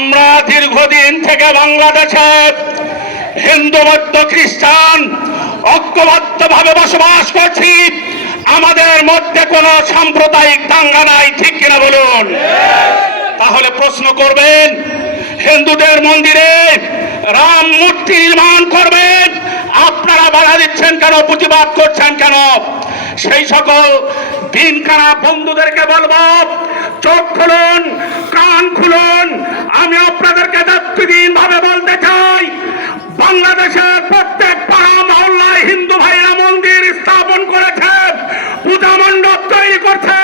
আমরা দীর্ঘদিন থেকে বাংলাদেশে হিন্দু বৌদ্ধ খ্রিস্টান ঐক্যবদ্ধভাবে বসবাস করছি। আমাদের মধ্যে কোনো সাম্প্রদায়িক দাঙ্গা নাই, ঠিক কিনা বলুন? তাহলে প্রশ্ন করবেন, হিন্দুদের মন্দিরে রাম মূর্তি নির্মাণ করবেন, আপনারা বাধা দিচ্ছেন কেন, প্রতিবাদ করছেন কেন? সেই সকল দিনকানা বন্ধুদেরকে বলবো, চোখ খুলুন, কান খুলুন। আমি আপনাদেরকে ব্যক্তিহীন ভাবে বলতে চাই, বাংলাদেশের প্রত্যেক পাড়া মহল্লায় হিন্দু ভাইরা মন্দির স্থাপন করেছে, পূজা মণ্ডপ তৈরি করছে।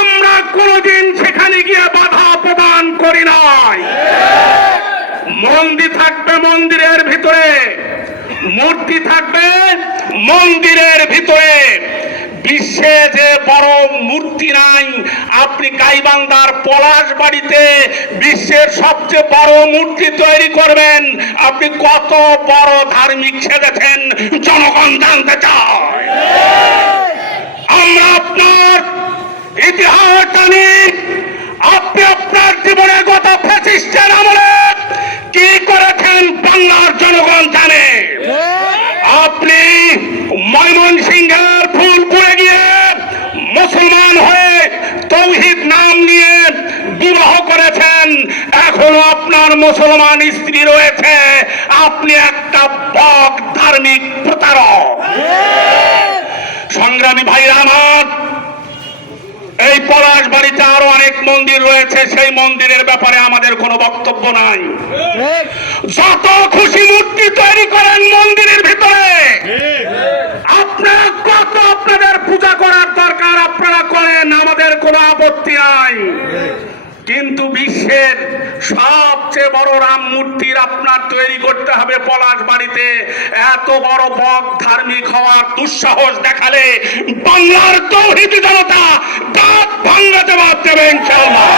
আমরা কোনোদিন সেখানে গিয়ে বাধা প্রদান করি নাই। মন্দির থাকবে মন্দিরের ভিতরে, মূর্তি থাকবে মন্দিরের ভিতরে। বিশ্বে যে বড় মূর্তি নাই, আপনি গাইবান্ধার পলাশবাড়িতে বিশ্বের সবচেয়ে বড় মূর্তি তৈরি করবেন। আপনি কত বড় ধার্মিক সেজেছেন জনগণ জানতে চায়। আমরা আপনার ইতিহাস জানি, আপনি আপনার জীবনে গত ফ্যাসিস্টের আমলে কি করেছেন বাংলার জনগণ জানে। আপনি ময়মনসিংহের ফুলপুরে গিয়ে মুসলমান হয়ে তৌহিদ নাম নিয়ে বিবাহ করেছেন, এখনো আপনার মুসলমান স্ত্রী রয়েছে। আপনি একটা বক ধার্মিক প্রতারক। সংগ্রামী ভাইরা আমার, এই পলাশবাড়িতে আরো অনেক মন্দির রয়েছে, সেই মন্দিরের ব্যাপারে আমাদের কোনো বক্তব্য নাই। যত খুশি মূর্তি তৈরি করেন মন্দিরের ভিতরে, আপনারা কত আপনাদের পূজা করার দরকার আপনারা করেন, আমাদের কোনো আপত্তি নাই। কিন্তু বিশ্বের সবচেয়ে বড় রাম মূর্তির আপনার তৈরি করতে হবে পলাশবাড়িতে, এত বড় বক ধার্মিক হওয়ার দুঃসাহস দেখালে বাংলার তৌহিদি জনতা দাঁত ভাঙা জবাব দেবে ইনশাআল্লাহ।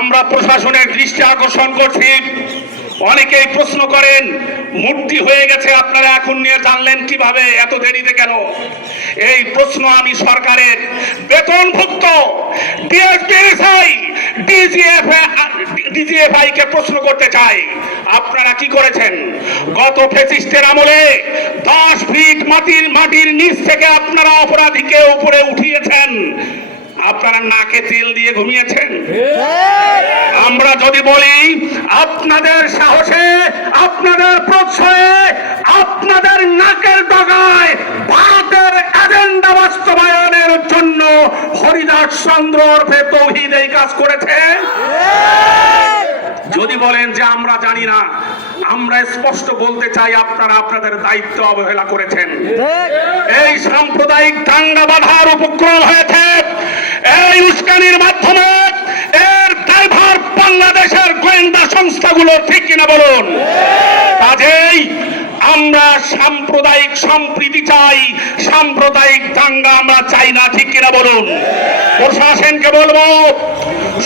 আমরা প্রশাসনের দৃষ্টি আকর্ষণ করছি। অনেকেই প্রশ্ন করেন, মূর্তি হয়ে গেছে আপনারা এখন নিয়ে জানলেন কিভাবে, এত দেরিতে কেন? এই প্রশ্ন আমি সরকারের বেতনভুক্ত ডিজিএফআই কে প্রশ্ন করতে চাই। আপনারা কি করেছেন? গত ফ্যাসিস্টের আমলে 10 ফিট মাটির নিচ থেকে আপনারা অপরাধীকে উপরে উঠিয়েছেন, আপনারা নাকে তেল দিয়ে ঘুমিয়েছেন। আমরা যদি বলি আপনাদের সাহসে, আপনাদের প্রশ্রয়ে, আপনাদের নাকের ডগায় ভারতের এজেন্ডা বাস্তবায়নের জন্য হরিদাস চন্দ্র ওরফে তৌহিদ এই কাজ করেছে। যদি বলেন যে আমরা জানি না, আমরা স্পষ্ট বলতে চাই আপনারা আপনাদের দায়িত্ব অবহেলা করেছেন। এই সাম্প্রদায়িক দাঙ্গা বাধার উপক্রম হয়েছে এই উস্কানির মাধ্যমে। এর দায়ভার বাংলাদেশের গোয়েন্দা সংস্থাগুলো, ঠিক কিনা বলুন? কাজেই আমরা সাম্প্রদায়িক সম্প্রীতি চাই, সাম্প্রদায়িক দাঙ্গা আমরা চাই না, ঠিক কিনা বলুন? প্রশাসনকে বলবো,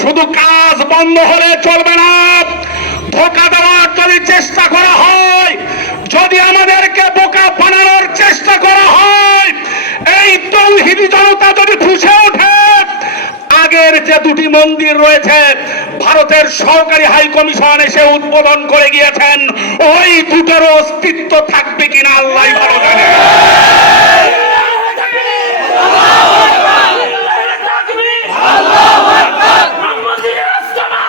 শুধু কাজ বন্ধ হলে চলবে না। ধোঁকা দেওয়ার যদি চেষ্টা করা হয়, যদি আমাদেরকে বোকা বানানোর চেষ্টা করা হয়, এই তৌহিদি জনতা যদি ফুঁসে ওঠে, আগের যে 2টি মন্দির রয়েছে ভারতের সহকারী হাই কমিশন এসে উদ্বোধন করে গিয়েছেন, ওই দুটোর অস্তিত্ব থাকবে কিনা আল্লাহ ভালো জানে।